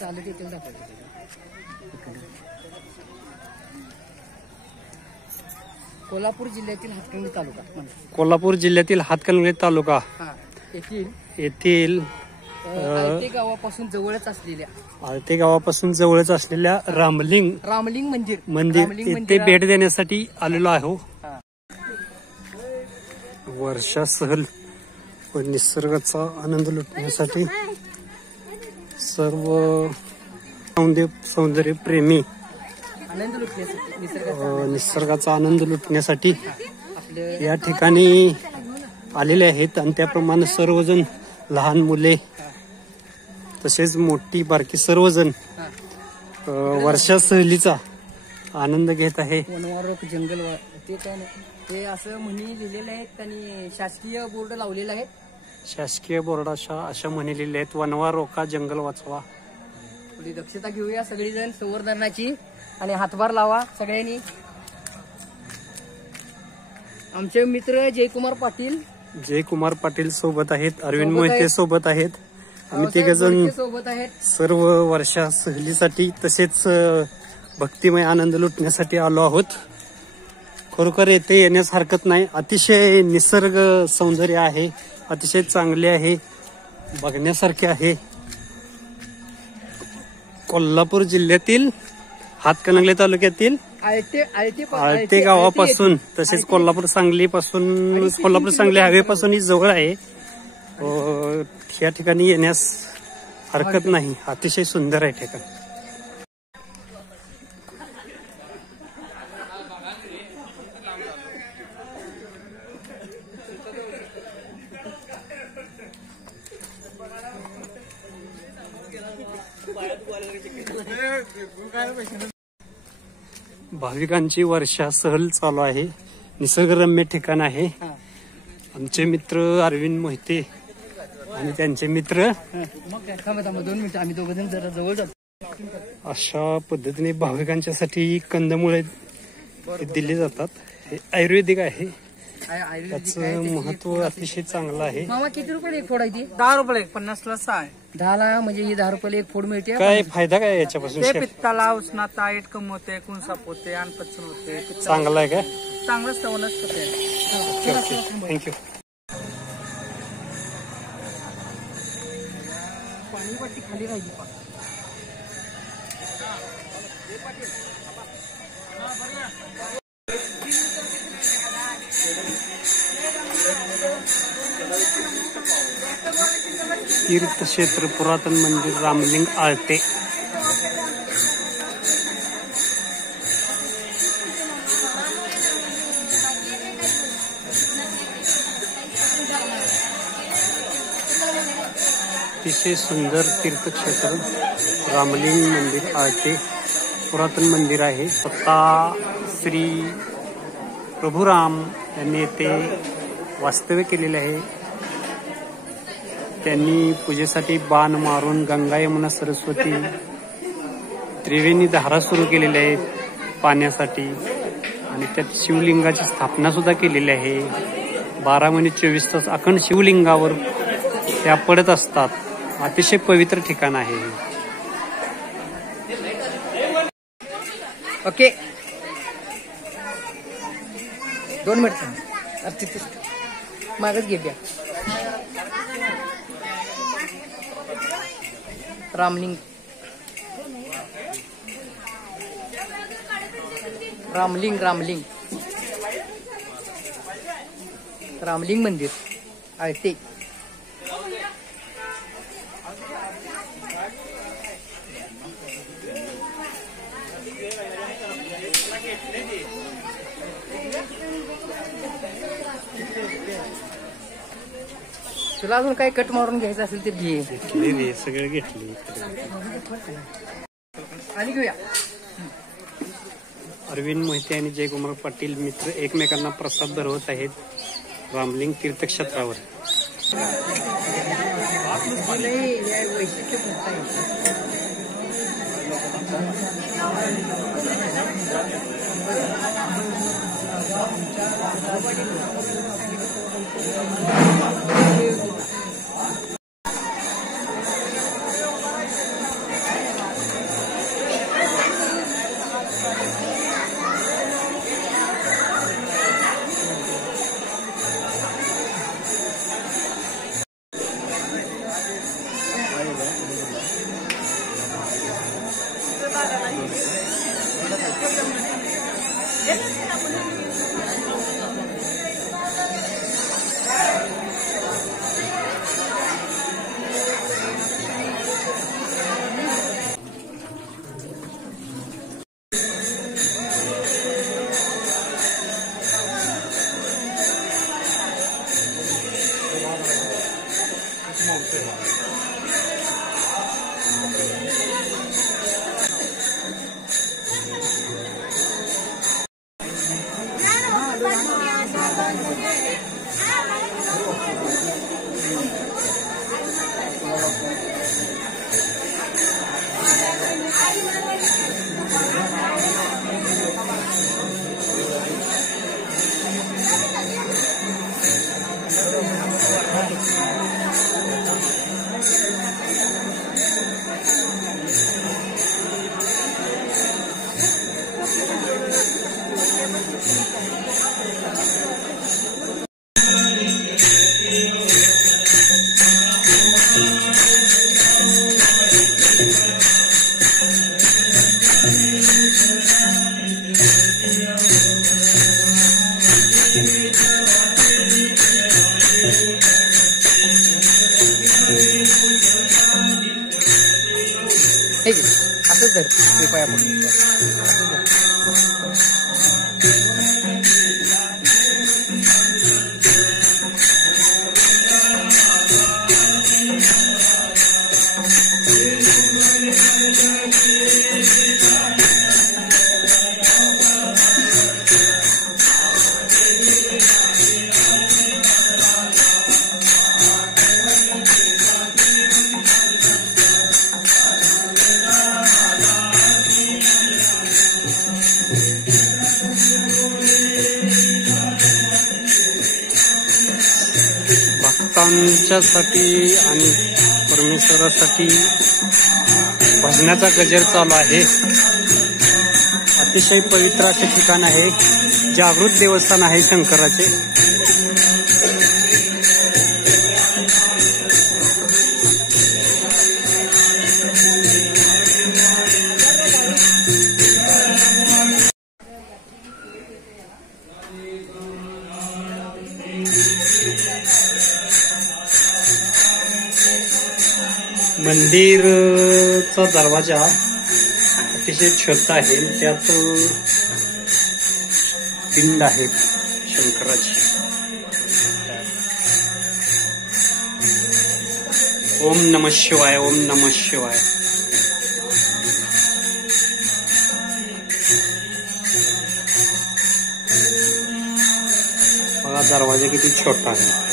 चालत येतील दाखवतो. कोल्हापूर जिल्ह्यातील हातकणंगले तालुका. कोल्हापूर जिल्ह्यातील हातकणंगले तालुका येथील आळते गावापासून जवळच असलेल्या आळते गावापासून जवळच असलेल्या रामलिंग मंदिर येथे भेट देण्यासाठी आलेलो आहो. वर्षा सहल व निसर्गाचा आनंद लुटण्यासाठी सर्व सौंदर्य प्रेमी निसर्गाचा आनंद लुटण्यासाठी या ठिकाणी आलेले आहेत. आणि त्याप्रमाणे सर्वजण लहान मुले तसेच मोठी बारकी सर्वजण वर्षा सहलीचा आनंद घेत आहे. वनवारोक जंगल ते असं म्हणी लिहिलेले आहेत आणि शासकीय बोर्ड लावलेले आहेत. शासकीय बोर्डाच्या अशा म्हणी लिहिल्या आहेत, वनवा रोका जंगल वाचवा. थोडी दक्षता घेऊया सगळीजण संवर्धनाची आणि हातभार लावा सगळ्यांनी. आमचे मित्र जयकुमार पाटील सोबत आहेत, अरविंद मोहिते सोबत आहेत. आम्ही तिघजण सोबत आहेत. सर्व वर्षा सहलीसाठी तसेच भक्तिमय आनंद लुटण्यासाठी आलो आहोत. खरोखर येथे येण्यास हरकत नाही. अतिशय निसर्ग सौंदर्य आहे, अतिशय चांगले आहे, बघण्यासारखे आहे. कोल्हापूर जिल्ह्यातील हातकणंगले तालुक्यातील आळते गावापासून तसेच कोल्हापूर सांगली हायवे पासून ही जवळ आहे. या ठिकाणी येण्यास हरकत नाही. अतिशय सुंदर आहे ठिकाण. भाविकांची वर्षा सहल चालू आहे. निसर्गरम्य ठिकाण आहे. आमचे मित्र अरविंद मोहिते आणि त्यांचे मित्र 2 मिनिटं आम्ही दोघं जरा जवळ जातो. अशा पद्धतीने भाविकांच्यासाठी कंदमुळे दिले जातात. हे आयुर्वेदिक आहे. त्याचं महत्व अतिशय चांगलं आहे. मामा किती रुपये एक फोड आहे ती? 10 रुपये 50 ला 6 आहे. 10 म्हणजे ही 10 रुपये एक फोड मिळते. काय फायदा काय याच्यापासून? ते पित्ताला उष्णता इट कम होते, कुंसाप होते, अनपचन होते. चांगलं आहे का? चांगलंच वनस्पती आहे. थँक्यू. पाणी वाटी खाली राहिली. तीर्थक्षेत्र पुरातन मंदिर रामलिंग आळते. अतिशय सुंदर तीर्थक्षेत्र रामलिंग मंदिर आळते पुरातन मंदिर आहे. स्वतः श्री प्रभुराम यांनी येथे वास्तव्य केलेले आहे. त्यांनी पूजेसाठी बाण मारून गंगा यमुना सरस्वती त्रिवेणी धारा सुरू केलेल्या आहेत पाण्यासाठी. आणि त्यात शिवलिंगाची स्थापना सुद्धा केलेली आहे. 12 महिने 24 तास अखंड शिवलिंगावर त्या पडत असतात. अतिशय पवित्र ठिकाण आहे. ओके 2 मिनिट मागच घे. रामलिंग मंदिर आळते. तुला अजून काही कट मारून घ्यायचं असेल तर घे. सगळं घेतली आणि घेऊया. अरविंद मोहिते आणि जयकुमार पाटील मित्र एकमेकांना प्रसाद भरवत आहेत रामलिंग तीर्थक्षेत्रावर. वैशिष्ट्य हे घे. असंच धर ते पाया पडून असंच धर. भक्तांच्यासाठी आणि परमेश्वरासाठी भजनाचा गजर चालू आहे. अतिशय पवित्र असे ठिकाण आहे. जागृत देवस्थान आहे शंकराचे. मंदिरचा दरवाजा अतिशय छोटा आहे. त्यात पिंड आहे शंकराची. ओम नमः शिवाय, ओम नमः शिवाय. बघा दरवाजा किती छोटा आहे.